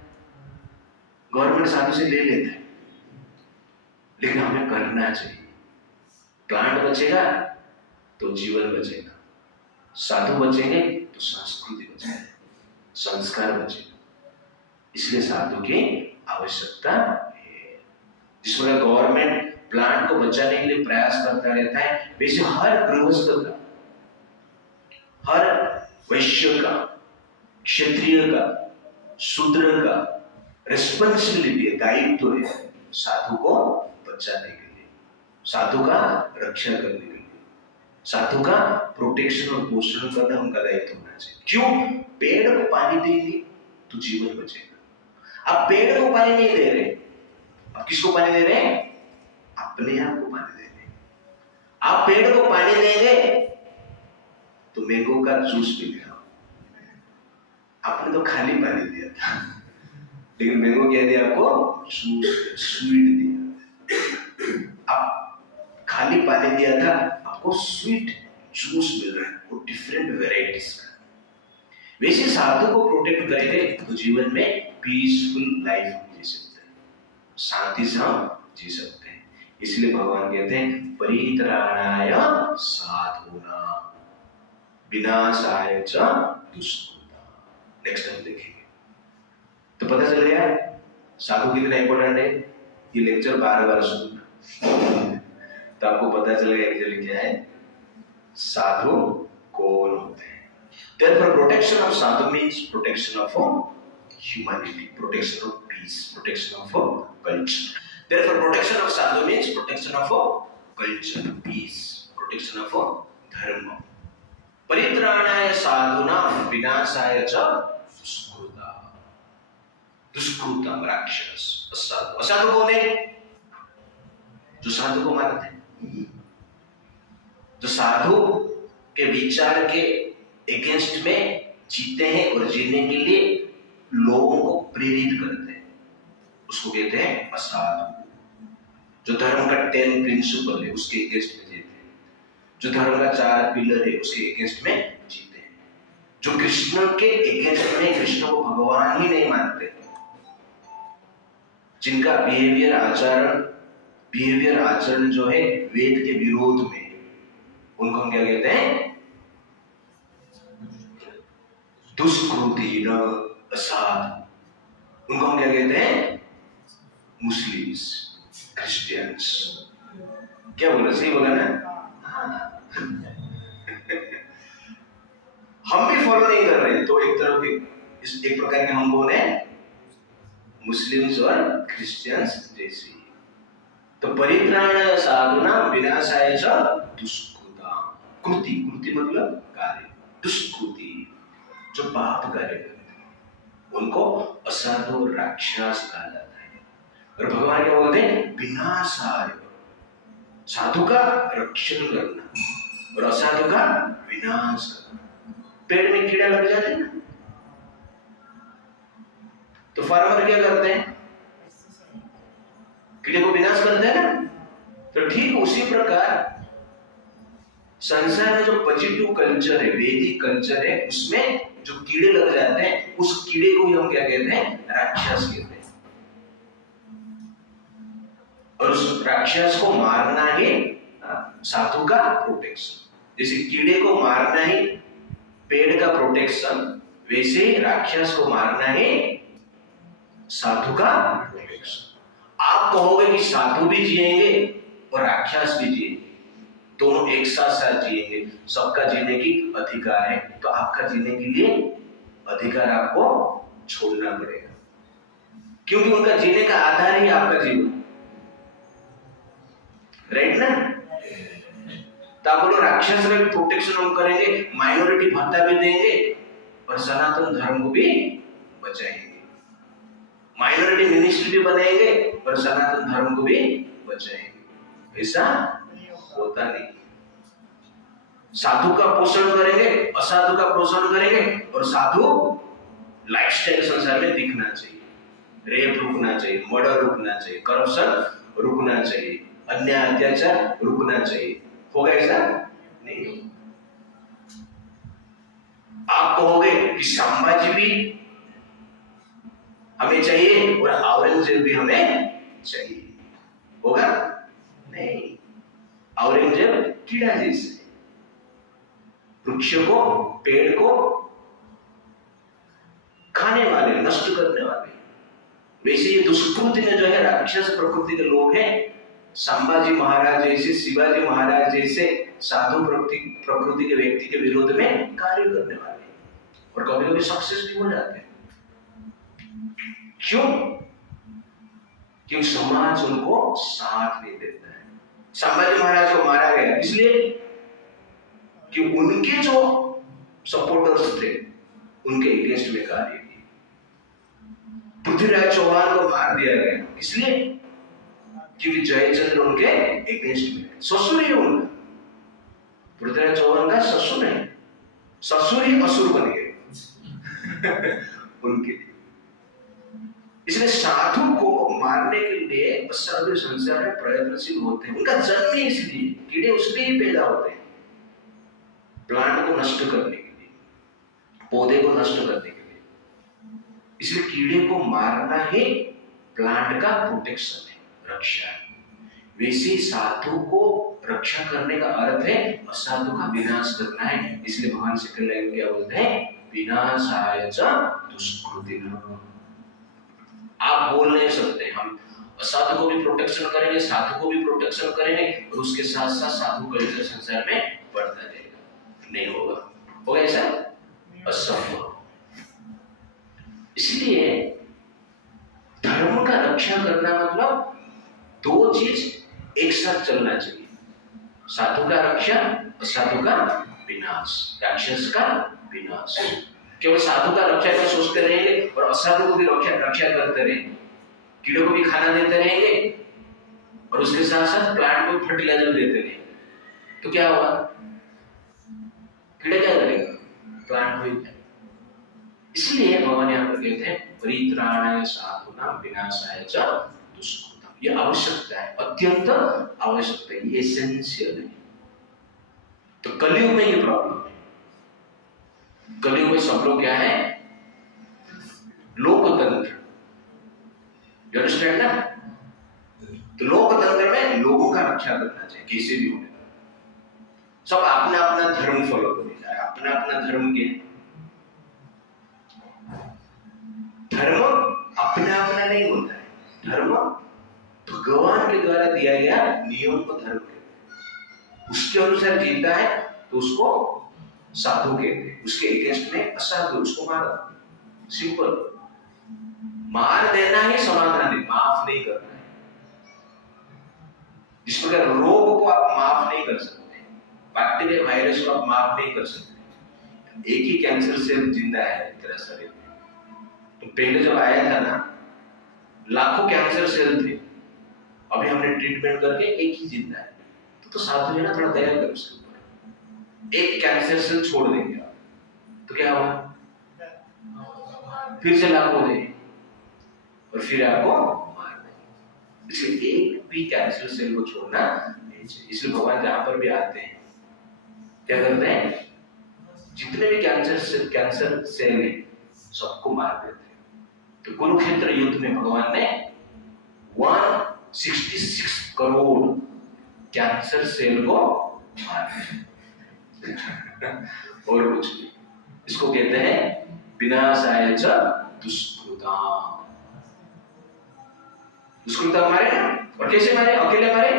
गवर्नमेंट साधु से ले लेता है, लेकिन हमें करना चाहिए। प्लांट बचेगा तो जीवन बचेगा, साधु बचेंगे तो संस्कृति बचेगी, संस्कार बचेगा। इसलिए साधु की आवश्यकता है। जिस प्रकार गवर्नमेंट प्लांट को बचाने के लिए प्रयास करता रहता है, वैसे हर गृहस्थ का, हर वैश्य का, क्षत्रिय का, शूद्र का रिस्पॉन्सिबिलिटी है, दायित्व है साधु को बचाने के लिए, साधु का रक्षा करने के लिए, साधु का प्रोटेक्शन और पोषण करना उनका दायित्व होना चाहिए। क्यों? पेड़ को पानी देंगे तो जीवन बचेगा। आप पेड़ को पानी नहीं दे रहे, आप किसको पानी दे रहे हैं? अपने आप को पानी दे रहे हैं। आप पेड़ को पानी देंगे तो मैंगो का जूस पी लेगा। आपने तो खाली पानी दिया था, लेकिन मैंगो क्या दिया आपको? जूस, स्वीट दिया। आप खाली पानी दिया था, आपको स्वीट जूस मिल रहा है, वो डिफरेंट वेराइटीज का। वैसे साधु को प्रोटेक्ट करेंगे तो जीवन में पीसफुल लाइफ जी सकते हैं, शांति से हम जी सकते हैं। इसलिए भगवान कहते हैं परित्राणाय साधूनां विनाशाय च दुष्कृतां। नेक्स्ट टाइम देखेंगे तो पता चल गया साधु कितना इंपॉर्टेंट है। ये लेक्चर बार सुनना तो आपको पता चलेगा एक्चुअली क्या है, साधु कौन होते हैं। Therefore, protection of sadhu means protection of humanity, protection of peace, protection of culture. Therefore, protection of sadhu means protection of culture, peace, protection of dharma. परित्राणाय साधूनां विनाशाय च दुष्कृता। दुष्कृतम राक्षस, असाधु। असाधु कौन है? जो साधु को मारते हैं, जो साधु के विचार के अगेंस्ट में जीते हैं और जीने के लिए लोगों को प्रेरित करते हैं, उसको कहते हैं असाधु। जो धर्म का 10 प्रिंसिपल है उसके अगेंस्ट में जीते हैं, जो धर्म का 4 पिलर है उसके अगेंस्ट में जीते हैं, जो कृष्ण के अगेंस्ट में कृष्ण को भगवान ही नहीं मानते, जिनका बिहेवियर आचरण जो है वेद के विरोध में, उनको हम क्या कहते हैं? दुष्कृति न असाधु। उनको हम क्या कहते हैं? Muslims, Christians. क्या बोला? सही बोला ना? हम भी फॉलो नहीं कर रहे, तो एक तरफ एक प्रकार के हम कौन है? मुस्लिम्स और क्रिश्चियंस जैसे। तो परित्राणाय साधूनां विनाशाय च दुष्कृतां। कृति मतलब कार्य, दुष्कृति जो पाप कार्य करते हैं उनको असाधु राक्षस कहा जाता है। और भगवान क्या बोलते हैं? विनाशाय, साधु का रक्षण करना और असाधु का विनाश करना। पेड़ में कीड़ा लग जाते हैं ना, तो फार्मर क्या करते हैं? कीड़े को विनाश करते हैं ना। तो ठीक उसी प्रकार संसार में जो पॉजिटिव कल्चर है, वैदिक कल्चर है, उसमें जो कीड़े लग जाते हैं, उस कीड़े को ही हम क्या कहते हैं? राक्षस कहते हैं। और उस राक्षस को मारना ही साधु का प्रोटेक्शन। जैसे कीड़े को मारना ही पेड़ का प्रोटेक्शन, वैसे ही राक्षस को मारना ही साधु का प्रोटेक्शन। आप कहोगे कि साधु भी जिएंगे और राक्षस भी जिएंगे, दोनों एक साथ साथ जिएंगे, सबका जीने की अधिकार है, तो आपका जीने के लिए अधिकार आपको छोड़ना पड़ेगा, क्योंकि उनका जीने का आधार ही आपका जीवन, राइट ना। तो आप बोलो राक्षस का भी प्रोटेक्शन हम करेंगे, माइनॉरिटी भत्ता भी देंगे और सनातन धर्म को भी बचाएंगे, माइनॉरिटी मिनिस्ट्री भी बनाएंगे और सनातन धर्म को भी बचाएंगे, ऐसा होता नहीं। साधु का पोषण करेंगे, असाधु का पोषण करेंगे, और साधु लाइफस्टाइल संसार में दिखना चाहिए, रेप रुकना चाहिए, मर्डर रुकना चाहिए, करप्शन रुकना चाहिए, अन्याय अत्याचार रुकना चाहिए, होगा ऐसा नहीं। आप कहोगे कि संभाजी भी हमें चाहिए और औरंगजेब भी हमें चाहिए, होगा नहीं। औरंगजेब कीड़ा जैसे, वृक्ष को, पेड़ को खाने वाले, नष्ट करने वाले, वैसे ये दुष्कृति में जो है राक्षस प्रकृति के लोग हैं, संभाजी महाराज जैसे, शिवाजी महाराज जैसे साधु प्रकृति के व्यक्ति के विरोध में कार्य करने वाले, और कभी कभी सक्सेस भी हो जाते हैं। क्यों? क्योंकि समाज उनको साथ नहीं देता है। संभाजी महाराज को मारा गया इसलिए कि उनके जो सपोर्टर्स थे उनके अगेंस्ट में कार्य किए। पृथ्वीराज चौहान को मार दिया गया इसलिए क्योंकि जयचंद्र उनके अगेंस्ट में, ससुर ही उनका, पृथ्वीराज चौहान का ससुर है, ससुर ही असुर बन गए उनके। इसलिए साधु को मारने के लिए असाधु संसार में प्रयत्नशील होते हैं, उनका जन्म ही इसलिए, कीड़े उसमें ही पैदा होते हैं, प्लांट को नष्ट करने के लिए, पौधे को नष्ट करने के लिए। इसलिए कीड़े को मारना ही प्लांट का प्रोटेक्शन है, रक्षा है। वैसे साधु को रक्षा करने का अर्थ है असाधु का विनाश करना है। इसलिए भगवान श्री कृष्ण क्या बोलते हैं, विनाशाय च दुष्कृतिनः। आप बोल नहीं सकते हम असाधु को भी प्रोटेक्शन करेंगे, साधु को भी प्रोटेक्शन करेंगे और उसके साथ साथ साधु कल्चर संसार में बढ़ता जाएगा, नहीं होगा, होगा ऐसा असंभव। इसलिए धर्म का रक्षा करना मतलब दो चीज एक साथ चलना चाहिए, साधु का रक्षा, असाधु का विनाश, राक्षस का विनाश। केवल साधु का रक्षा का सोचते रहेंगे और असाधु को भी रक्षा करते रहेंगे, कीड़ों को भी खाना देते रहेंगे और उसके साथ साथ प्लांट को फर्टिलाइजर देते रहेंगे, तो क्या होगा, कीड़ा क्या करेगा, प्लांट को। इसलिए भगवान यहाँ पर कहते हैं परित्राणाय साधूनां विनाशाय च दुष्कृतम्। ये आवश्यकता है, अत्यंत आवश्यकता है, ये एसेंशियल है। तो कलयुग में ये प्रॉब्लम है, कलयुग में सब लोग क्या है, लोकतंत्र, यू अंडरस्टैंड ना। तो लोकतंत्र में लोगों का रक्षा करना चाहिए, कैसे भी होने, सब अपना अपना धर्म फॉलो करेगा, अपना अपना धर्म के धर्म अपना अपना नहीं होता है, धर्म भगवान के द्वारा दिया गया नियम को धर्म कहते हैं, उसके अनुसार जीता है तो उसको साधु कहते हैं, उसके अगेंस्ट में असाधु, उसको मारो, सिंपल। मार देना ही समाधान है, माफ नहीं करना है। इस प्रकार रोग को आप माफ नहीं कर सकते, बैक्टीरिया वायरस को आप माफ नहीं कर सकते। एक ही कैंसर सेल जिंदा है तेरा शरीर में, तो पहले जब आया था ना लाखों कैंसर सेल थे, अभी हमने ट्रीटमेंट करके एक ही जिंदा है, तो साधु है ना, थोड़ा दया करो उसके ऊपर। एक कैंसर सेल छोड़ देंगे आप तो क्या होगा, फिर से लाखों देंगे और फिर आपको मार देंगे। इसलिए एक भी कैंसर सेल को छोड़ना नहीं चाहिए। इसलिए भगवान जहां पर भी आते हैं क्या करते हैं, जितने भी कैंसर सेल है सबको मार देते हैं। तो कुरुक्षेत्र युद्ध में भगवान ने 1 66 करोड़ कैंसर सेल को मार और कुछ नहीं। इसको कहते हैं विनाशाय च दुष्कृताम्। दुष्कृता मारे ना, और कैसे मारे? अकेले मारे?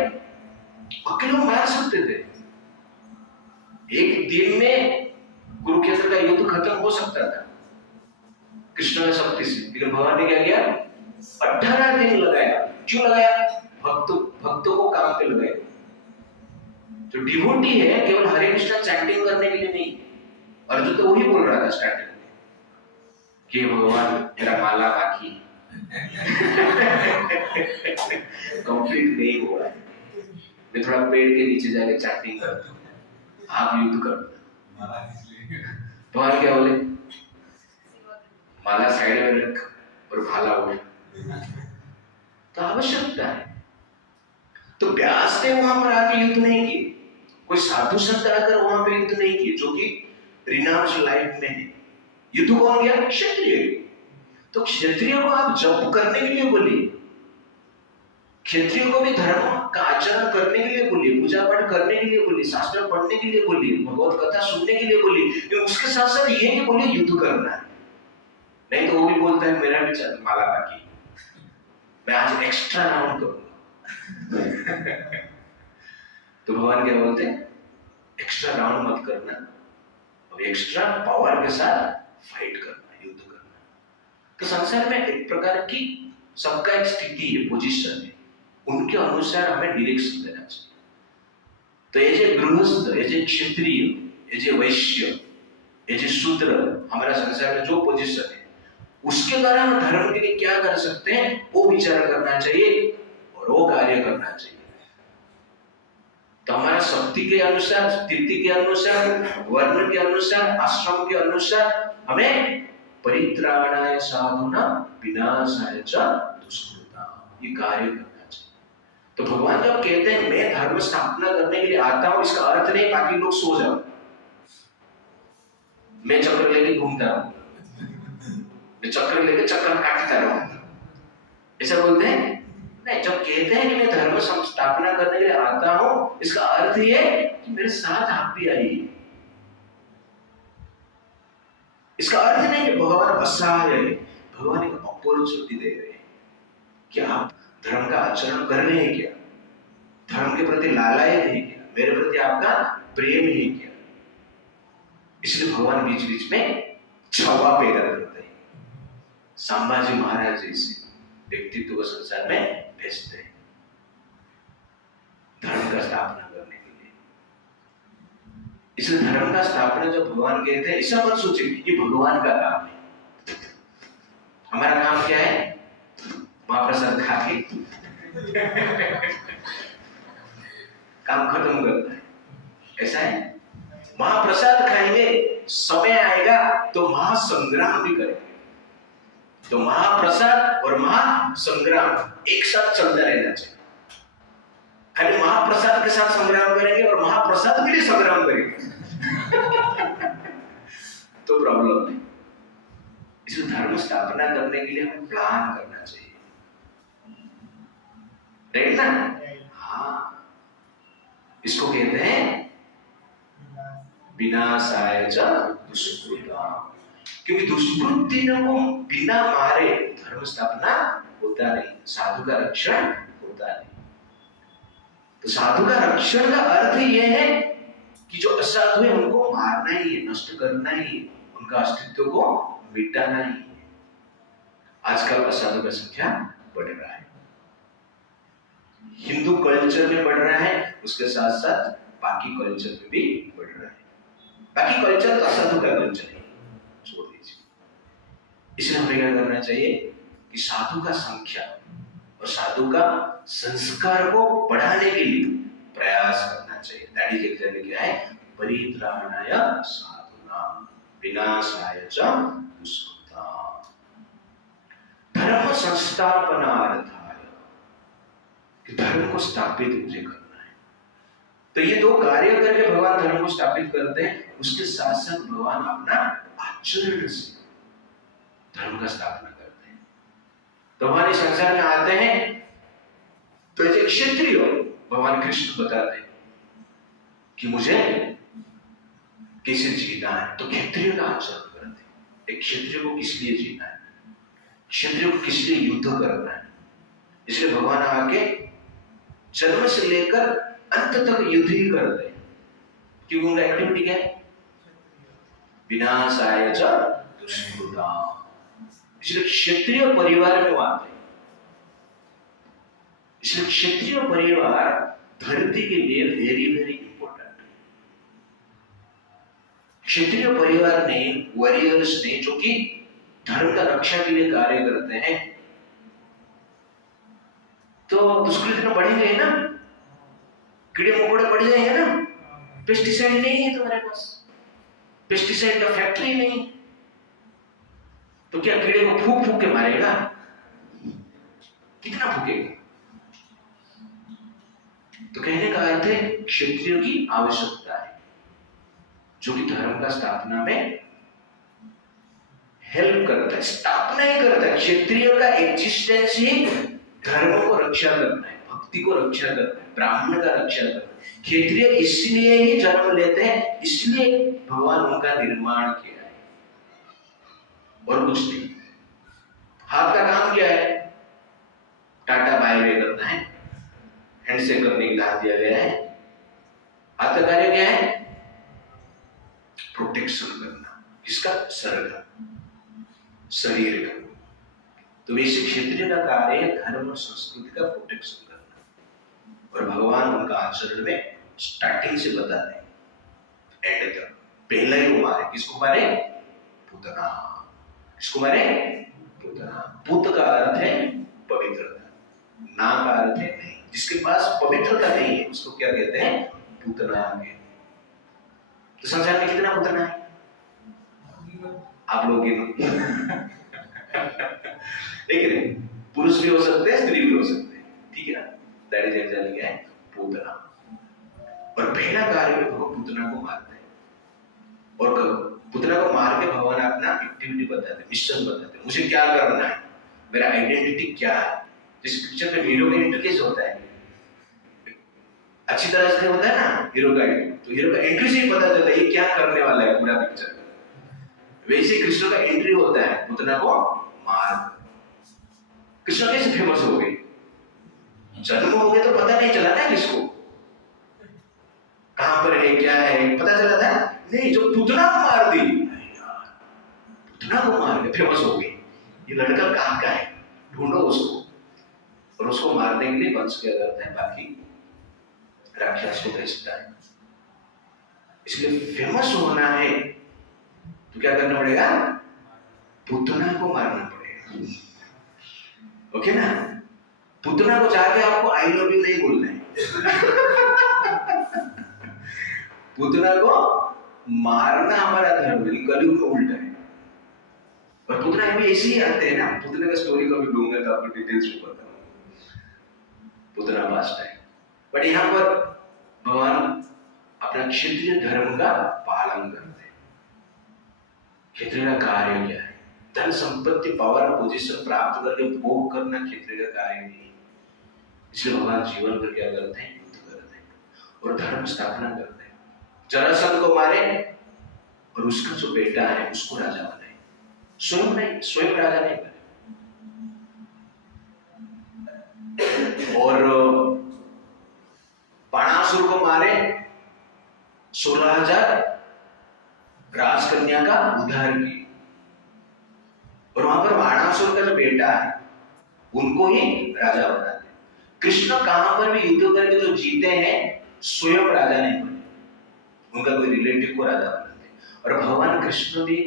अकेले मार सकते थे। एक दिन में कुरुक्षेत्र का युद्ध खत्म हो सकता था कृष्ण ने शक्ति से, लेकिन भगवान ने क्या किया? 18 दिन लगाया। क्यों लगाया? भक्तों को काम पे लगाया। जो डिवोटी है केवल हरे कृष्णा चैंटिंग करने के लिए नहीं। अर्जुन तो वही बोल रहा था स्टार्टिंग में कि भगवान मेरा माला बाकी कंप्लीट नहीं हुआ है, मैं थोड़ा पेड़ के नीचे जाके चैंटिंग करता हूँ, आप युद्ध करो। भगवान क्या बोले? माला साइड में रख और भाला उड़। तो आवश्यकता है। तो व्यास ने वहां पर आके युद्ध नहीं किए, कोई साधु संत आकर वहां पे युद्ध नहीं किए, जो कि रिनाउंस लाइफ में है। युद्ध कौन किया? क्षत्रिय। तो क्षत्रिय को आप जप करने के लिए बोलिए, क्षत्रिय को भी धर्म का आचरण करने के लिए बोलिए, पूजा पाठ करने के लिए बोलिए, शास्त्र पढ़ने के लिए बोलिए, भगवत कथा सुनने के लिए बोलिए, लेकिन उसके साथ साथ ये नहीं बोलिए युद्ध करना है। नहीं तो वो भी बोलता है मेरा भी माला बाकी, मैं आज एक्स्ट्रा राउंड करूंगा। तो भगवान क्या बोलते हैं? एक्स्ट्रा राउंड मत करना और एक्स्ट्रा पावर के साथ फाइट करना, युद्ध करना। तो संसार में एक प्रकार की सबका एक स्थिति है, पोजीशन है, उनके अनुसार हमें डायरेक्शन देना चाहिए। तो ये जो गृहस्थ, ये जो क्षत्रिय, ये जो वैश्य, ये जो शूद्र, हमारा संसार में जो पोजीशन है उसके द्वारा हम धर्म के लिए क्या कर सकते हैं वो विचार करना चाहिए और वो कार्य करना चाहिए। तो हमारा शक्ति के अनुसार, स्थिति के अनुसार, वर्ण के अनुसार, आश्रम के अनुसार हमें परित्राणाय साधुना विनाशाय च दुष्कृताम् ये कार्य करना चाहिए। तो भगवान जब कहते हैं मैं धर्म स्थापना करने के लिए आता हूं, इसका अर्थ नहीं बाकी लोग सो जाओ, मैं चक्र लेके घूमता रहूं, मैं चक्र लेके चक्कर काटता रहूं, ऐसा बोलते हैं नहीं। जब कहते हैं कि मैं धर्म स्थापना करने के लिए आता हूं, इसका अर्थ ये कि मेरे साथ आप भी आइए। इसका अर्थ नहीं कि भगवान असहाय है, भगवान एक अपॉर्चुनिटी दे रहे हैं कि आप धर्म का आचरण कर रहे हैं क्या, धर्म के प्रति लालायत है क्या, मेरे प्रति आपका प्रेम है क्या। इसलिए भगवान बीच बीच में छावा पैदा करते हैं, संभाजी महाराज जैसे व्यक्तित्व को संसार में भेजते हैं धर्म का स्थापना करने के लिए। इसलिए धर्म का स्थापना जब भगवान कहते हैं, ऐसा मत सोचिए कि भगवान का काम है। हमारा काम क्या है? महाप्रसाद खा के काम खत्म करना है, ऐसा है। महाप्रसाद खाएंगे, समय आएगा तो महासंग्राम भी करेंगे। तो महाप्रसाद और महासंग्राम एक साथ चलता रहना चाहिए। खाली महाप्रसाद के साथ संग्राम करेंगे और महाप्रसाद के लिए संग्राम करेंगे तो प्रॉब्लम है। इसलिए धर्म स्थापना करने के लिए हमें प्लान करना चाहिए, राइट ना? हाँ, इसको कहते हैं विनाशाय च दुष्कृताम्। क्योंकि दुष्कृतियों को बिना मारे धर्म स्थापना होता नहीं, साधु का रक्षण होता नहीं। तो साधु का रक्षण का अर्थ यह है कि जो असाधु है उनको मारना ही है, नष्ट करना ही है, उनका अस्तित्व को मिटाना ही है। आजकल असाधु का संख्या बढ़ रहा है, हिंदू कल्चर में बढ़ रहा है, उसके साथ साथ बाकी कल्चर में भी बढ़ रहा है। बाकी कल्चर तो असाधु का कल्चर है, छोड़ दीजिए। इसलिए हमें क्या करना चाहिए कि साधु का संख्या और साधु का संस्कार को बढ़ाने के लिए प्रयास करना चाहिए। दैट इज एक्चुअली क्या है? परित्राणाय साधूनां विनाशाय च दुष्कृताम्। धर्म संस्थापनार्थाय, कि धर्म को स्थापित मुझे करना है। तो ये दो कार्य करके भगवान धर्म को स्थापित करते हैं, उसके साथ साथ भगवान अपना आचरण से धर्म का स्थापना करते हैं। तो भगवान इस संसार में आते हैं तो ऐसे क्षत्रिय भगवान कृष्ण बताते हैं कि मुझे कैसे जीना है, तो क्षत्रिय का आचरण करते हैं। एक क्षत्रिय को किस लिए जीना है, क्षत्रिय को किस लिए युद्ध करना है, इसलिए भगवान आके जन्म से लेकर अंत तक युद्ध ही करते हैं। क्योंकि उनका एक्टिविटी क्या है, विनाशाय च दुष्कृताम्। इसलिए क्षत्रिय परिवार में वो आते हैं। इसलिए क्षत्रिय परिवार धरती के लिए वेरी वेरी इंपॉर्टेंट है। क्षत्रिय परिवार ने, वॉरियर्स ने, जो कि धर्म का रक्षा के लिए कार्य करते हैं, तो दुष्कृत्य बढ़ेंगे ना, कीड़े मकोड़े बढ़ जाएंगे ना। पेस्टिसाइड नहीं है तुम्हारे पास, पेस्टिसाइड का फैक्ट्री नहीं, तो क्या कीड़े को फूक फूक के मारेगा? कितना फूकेगा? तो कहने का अर्थ है क्षत्रिय की आवश्यकता है, जो कि धर्म का स्थापना में हेल्प करता है, स्थापना ही करता है। क्षत्रिय का एग्जिस्टेंस ही धर्म को रक्षा करना है, भक्ति को रक्षा करना है, ब्राह्मण का रक्षा करना है। क्षत्रिय इसलिए ही जन्म लेते हैं, इसलिए भगवान उनका निर्माण किया है, और कुछ नहीं। हाथ का काम क्या है? टाटा बाय बाय करना है, हैंडशेक करने के लिए हाथ दिया गया है। हाथ का कार्य क्या है? प्रोटेक्शन करना। किसका? शरीर का। तो वैसे क्षत्रिय का कार्य है धर्म और संस्कृति का प्रोटेक्शन करना, और भगवान उनका आचरण में स्टार्टिंग से बताते हैं एंड तक। पहला ही वो मारे, किसको मारे? पूतना। किसको मारे? पूतना। पुत का अर्थ है पवित्रता, ना का अर्थ है नहीं। जिसके पास पवित्रता नहीं है उसको क्या कहते हैं? पूतना कहते हैं। तो संसार में कितना पूतना है? आप लोग एक नहीं, पुरुष भी हो सकते हैं, स्त्री भी हो सकते हैं, ठीक है ना? दैट इज एक्चुअली क्या है? पूतना। और पहला कार्य में भगवान पूतना को मारते हैं, और पूतना को मार के भगवान अपना एक्टिविटी बताते हैं, मिशन बताते हैं, मुझे क्या करना है, मेरा आइडेंटिटी क्या है। जिस पिक्चर में हीरो का एंट्री कैसे होता है, अच्छी तरह से होता है ना हीरो का एंट्री, तो हीरो का एंट्री से ही पता चलता है ये क्या करने वाला है पूरा पिक्चर। वैसे कृष्ण का एंट्री होता है पूतना को मार। कृष्ण कैसे फेमस हो गए? जन्म हो गए तो पता नहीं चला था किसको, कहां पर है, क्या है, पता चला था नहीं। जो पूतना को मार दी, पूतना को मार के फेमस हो गई, ये लड़का कहां का है, ढूंढो उसको, और उसको मारने के लिए वंश क्या करता है, बाकी राक्षस को भेजता है। इसलिए फेमस होना है तो क्या करना पड़ेगा? पूतना को मारना पड़ेगा। ओके ना? पूतना को जाके आपको आई लव यू नहीं बोलना है पूतना को मारना हमारा धर्म है, कलयुग में उल्टा है। और पूतना भी ऐसे ही आते हैं ना, पूतना का स्टोरी कभी दूंगा तो आपको डिटेल्स में बताऊंगा, पूतना पास्ट है। बट यहाँ पर भगवान अपना क्षत्रिय धर्म का पालन करते हैं। क्षत्रिय का कार्य क्या है? धन संपत्ति पावर पोजीशन प्राप्त करके भोग करना क्षत्रिय का कार्य नहीं है। इसलिए भगवान जीवन पर क्या करते हैं? युद्ध करते हैं और धर्म स्थापना करते हैं। जरासंध को मारे और उसका जो बेटा है उसको राजा बनाए, स्वयं नहीं, स्वयं राजा नहीं बने। और बाणासुर को मारे, 16,000 राजकन्या का उद्धार किया, और वहां पर बाणासुर का जो बेटा है उनको ही राजा बनाते। कृष्ण कहां पर भी युद्ध करके जो जीते हैं स्वयं राजा नहीं बने, उनका कोई रिलेटिव को राजा बनाते। और भगवान कृष्ण भी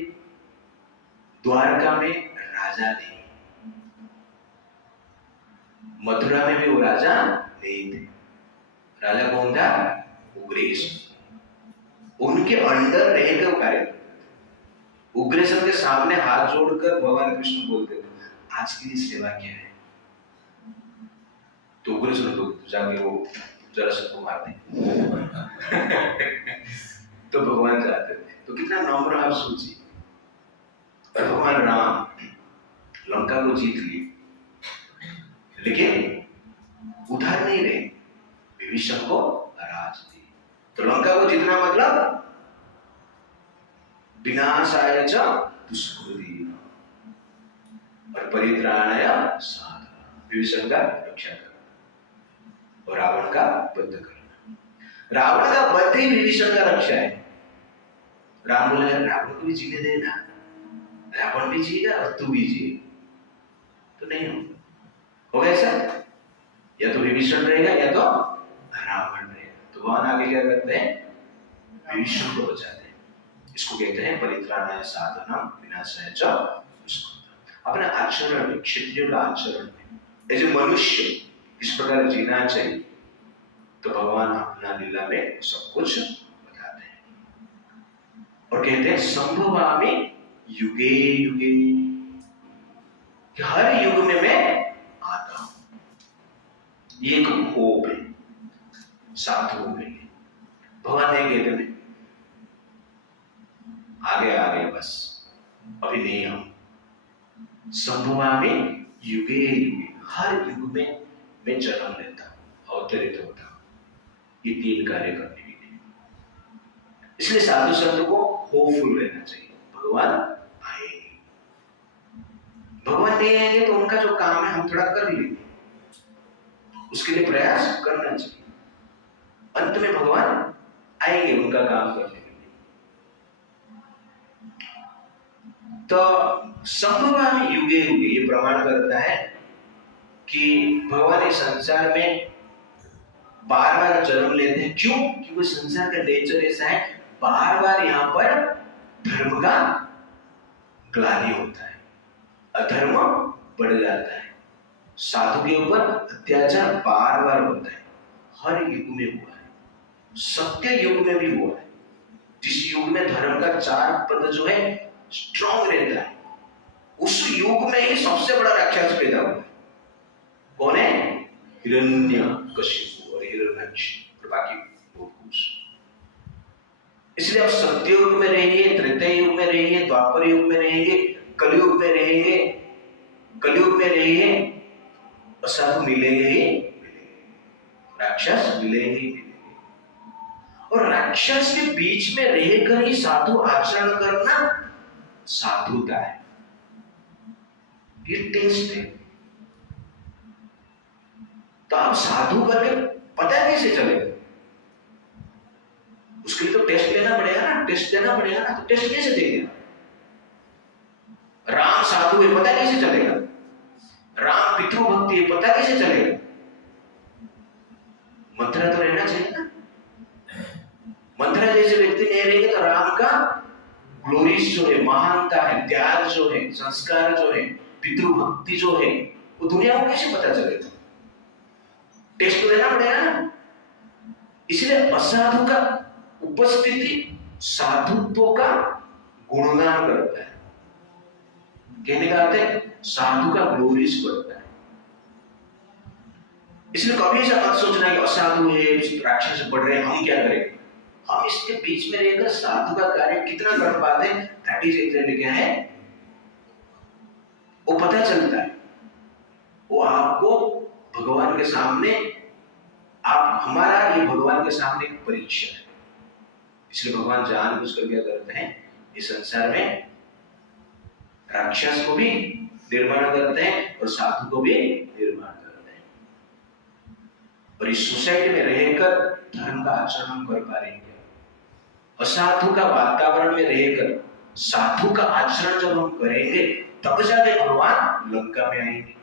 द्वारका में राजा नहीं, मथुरा में भी वो राजा नहीं थे। राजा कौन था? उग्रेश। उनके अंडर रहकर कार्य करते थे। उग्रेशन के सामने हाथ जोड़कर भगवान कृष्ण बोलते थे, आज की सेवा क्या है? तो उग्रेशन को जाके वो जरासंध को मार दे तो भगवान जाते थे। तो कितना नम्र आप सोचिए। और भगवान राम लंका को जीत लिए, लेकिन उद्धार तो लंका को जीतना मतलब विनाशाय च दुष्कृतिः और परित्राणाय साधनाय, विभीषण का रक्षा करना और रावण का वध करना। रावण का वध ही विभीषण का रक्षा है। राम बोले रावण को भी जीने देना, रावण भी जिएगा और तू भी जिए, तो नहीं होगा ऐसा। या तो विभीषण रहेगा या तो रावण रहेगा। तो भगवान आगे क्या करते हैं, विभीषण को बचाते हैं। इसको कहते हैं परित्राणाय साधनम विनाशाय च दुष्कृतम्। अपने आचरण में, क्षत्रियों का आचरण में ऐसे मनुष्य किस प्रकार जीना चाहिए, तो भगवान अपना लीला में सब कुछ बताते हैं और कहते हैं संभवामि युगे युगे, कि हर युग में मैं आता हूं। ये एक होप है साधुओं के लिए। भगवान नहीं कहते नहीं आगे आगे बस अभी नहीं आऊं। संभवामि युगे युगे, हर युग में मैं जन्म लेता हूं, अवतरित होता हूं, ये 3 कार्य करने के लिए। इसलिए साधु संत को होपफुल रहना चाहिए, भगवान आएंगे। भगवान नहीं आएंगे तो उनका जो काम है हम थोड़ा कर लेंगे, उसके लिए प्रयास करना चाहिए। अंत में भगवान आएंगे उनका काम करने के लिए। तो संभवामि युगे युगे ये प्रमाण करता है कि भगवान इस संसार में बार बार जन्म लेते हैं। क्यों? क्योंकि संसार का नेचर ऐसा है, बार बार यहाँ पर धर्म का ग्लानि होता है, अधर्म बढ़ जाता है, साधु के ऊपर अत्याचार बार बार होता है। हर युग में हुआ है, सत्य युग में भी हुआ है। जिस युग में धर्म का 4 पद जो है स्ट्रॉन्ग रहता है, उस युग में ही सबसे बड़ा राक्षस पैदा हुआ है। कौन है? हिरण्यकशिपु और हिरण्यक्ष और बाकी बहुत कुछ। इसलिए आप सत्य युग में रहेंगे, त्रेता युग में रहेंगे, द्वापर युग में रहेंगे, कलयुग में रहेंगे, कलयुग में रहेंगे, असाधु मिलेंगे ही राक्षस मिलेंगे ही मिलेंगे। और राक्षस के बीच में रहकर ही साधु आचरण करना साधुता है, ये टेस्ट है। तो आप साधु करके पता कैसे चलेगा? उसके लिए तो टेस्ट लेना पड़ेगा ना, टेस्ट देना पड़ेगा ना। तो टेस्ट कैसे देंगे? राम साधु है पता कैसे चलेगा? राम पितृभक्ति है पता कैसे चलेगा? मंत्र तो रहना चाहिए ना। मंत्र जैसे व्यक्ति नहीं रहेंगे तो राम का ग्लोरीज जो है, महानता है, त्याग जो है, संस्कार जो है, पितृभक्ति जो है, वो दुनिया को कैसे पता चलेगा? टेस्ट तो देना पड़ेगा ना। इसलिए असाधु का उपस्थिति साधुत्व का गुणगान करता है। कहने का अर्थ है साधु का ग्लोरीज बढ़ता है। इसलिए कभी ऐसा मत सोचना कि असाधु है, राक्षस बढ़ रहे हैं, हम क्या करें। हम इसके बीच में रहकर साधु का कार्य कितना कर पाते हैं, दैट इज एग्जैक्टली क्या है, वो पता चलता है। वो आपको भगवान के सामने, आप हमारा ये भगवान के सामने एक परीक्षा है। इसलिए भगवान जानबूझकर क्या करते हैं, इस संसार में राक्षस को भी निर्माण करते हैं और साधु को भी निर्माण करते हैं। और इस सोसाइटी में रहकर धर्म का आचरण कर पा रहे हैं। असाधु का वातावरण में रहकर साधु का आचरण जब हम करेंगे तब जाके भगवान लंका में आएंगे।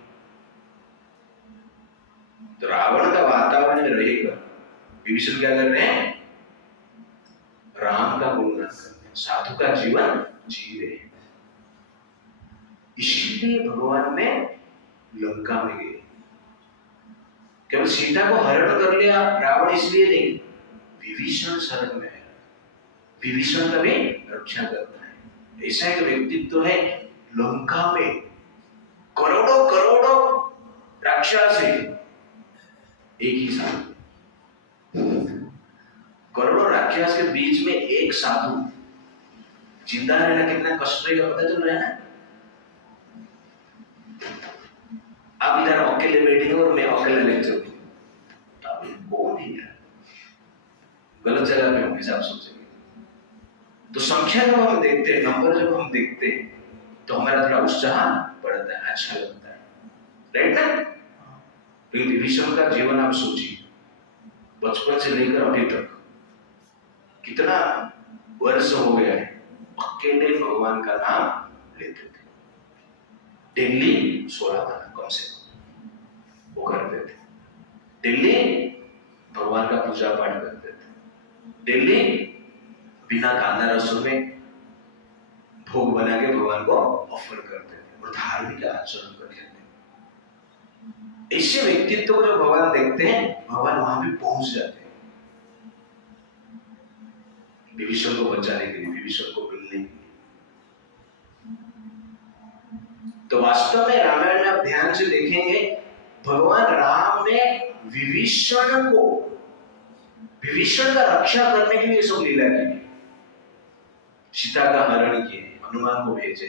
तो रावण का वातावरण में रहकर विभीषण क्या कर रहे हैं, राम का गुणगान कर रहे हैं, साधु का जीवन जी रहे हैं। इसलिए भगवान ने लंका में गए। केवल सीता को हरण कर लिया रावण इसलिए नहीं, विभीषण शरण में है, विभीषण का भी रक्षा करता है। ऐसा एक व्यक्तित्व है, लंका में करोड़ों करोड़ों राक्षस है एक ही साथ। करोड़ों राक्षस के बीच में एक साधु जिंदा रहना कितना कष्ट रहेगा पता चल रहा है ना। आप इधर अकेले बैठे हो और मैं अकेले लेक्चर दूं, कौन है यार? गलत जगह पे होंगे आप सोचेंगे। तो संख्या जब हम देखते हैं, नंबर जब हम देखते हैं, तो हमारा थोड़ा उत्साह बढ़ता है, अच्छा लगता है, राइट ना? विभीषण का जीवन आप सोचिए, बचपन से लेकर अभी तक कितना वर्ष हो गया है, अकेले भगवान का नाम लेते थे, डेली 16 माला कम से कम वो करते थे, डेली भगवान का पूजा पाठ करते थे, डेली बिना कांदा रसों में भोग बना के भगवान को ऑफर करते थे और धार्मिक आचरण करते थे। ऐसे व्यक्तित्व को जो भगवान देखते हैं, भगवान वहां पे पहुंच जाते हैं विभीषण को बचाने के लिए, विभीषण को मिलने के लिए। तो वास्तव में रामायण में आप ध्यान से देखेंगे, भगवान राम ने विभीषण का रक्षा करने के लिए सब लीला की, सीता का हरण किए, हनुमान को भेजे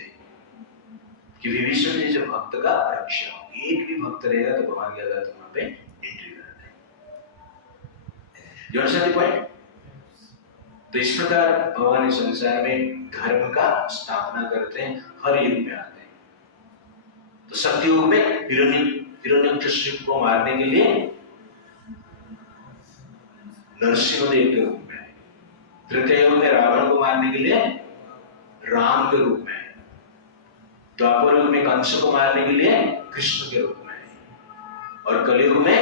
कि विभीषण जैसे भक्त का रक्षा हो। एक भी भक्त रहेगा तो भगवान की अदालत वहां पे एंट्री करते हैं। You understand the point? तो इस प्रकार भगवान इस संसार में धर्म का स्थापना करते हैं, हर युग में आते हैं। तो सतयुग में हिरण्यकशिपु को मारने के लिए नरसिंहदेव के रूप में, तृतीय युग में रावण को मारने के लिए राम के रूप में, द्वापर युग में कंस को मारने के लिए कृष्ण के रूप में, और कलयुग में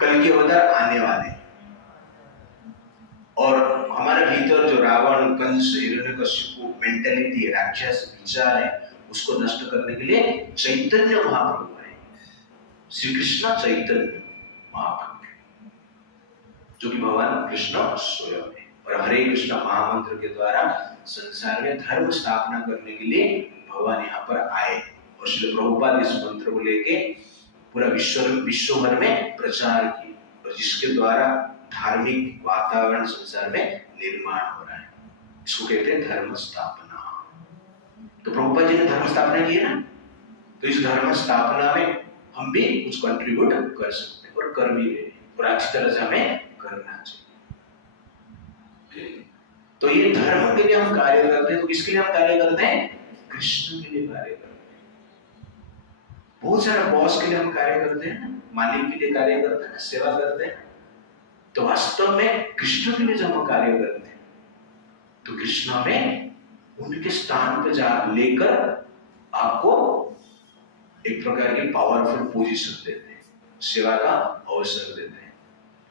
कल के अवतार आने वाले। और हमारे भीतर जो रावण, कंस, हिरण्यकशिपु मेंटालिटी है, राक्षस विचार है, उसको नष्ट करने के लिए चैतन्य महाप्रभु है, श्री कृष्ण चैतन्य महाप्रभु, जो कि भगवान कृष्ण स्वयं है। और हरे कृष्ण महामंत्र के द्वारा संसार में धर्म स्थापना करने के लिए भगवान यहाँ पर आए, और श्री प्रभुपाद इस मंत्र को लेके पूरा विश्व भर में प्रचार किए, और जिसके द्वारा धार्मिक वातावरण संसार में निर्माण हो रहा है। इसको कहते हैं धर्म स्थापना। तो प्रभुपाद जी ने धर्म स्थापना की है ना, तो इस धर्म स्थापना में हम भी कुछ कंट्रीब्यूट कर सकते हैं, और कर भी रहे हैं, और अच्छी तरह से हमें करना चाहिए। तो ये धर्म के लिए हम कार्य करते हैं। तो किसके लिए हम कार्य करते हैं? कृष्ण के लिए कार्य करते हैं। बहुत सारे बॉस के लिए हम कार्य करते हैं, मालिक के लिए कार्य करते हैं, सेवा करते हैं। तो वास्तव में कृष्ण के लिए जब हम कार्य करते हैं, तो कृष्ण हमें उनके स्थान पर जा लेकर आपको एक प्रकार की पावरफुल पोजीशन देते हैं, सेवा का अवसर देते हैं।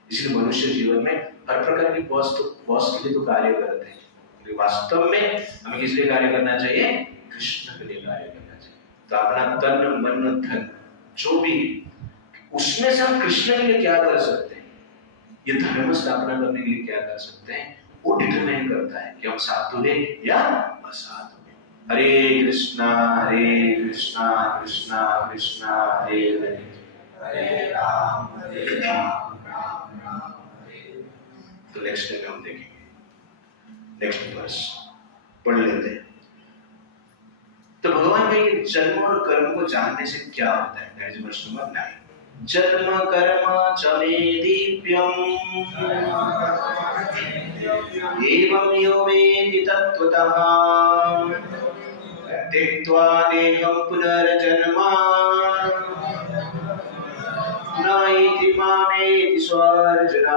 इसलिए मनुष्य जीवन में हर प्रकार की बॉस के लिए तो कार्य करते हैं, लेकिन वास्तव में हमें किस लिए कार्य करना चाहिए? कृष्ण के लिए कार्य करना चाहिए। तो अपना तन मन धन जो भी, उसमें से हम कृष्ण के लिए क्या कर सकते हैं, ये धर्म स्थापना करने के लिए क्या कर सकते हैं, वो डिटरमाइन करता है कि हम साधु हैं या असाधु हैं। हरे कृष्णा कृष्णा कृष्णा हरे हरे, हरे राम राम राम हरे। तो नेक्स्ट टाइम हम देखेंगे, नेक्स्ट वर्स पढ़ लेते हैं। तो भगवान का ये जन्म और कर्म को जानने से क्या होता है? That is verse number 9। जन्म कर्म च मे दीप्यम् एवं यो वेति तत्त्वतः त्यक्त्वा देहं पुनर्जन्म न इति मामेति स्वार्जुन।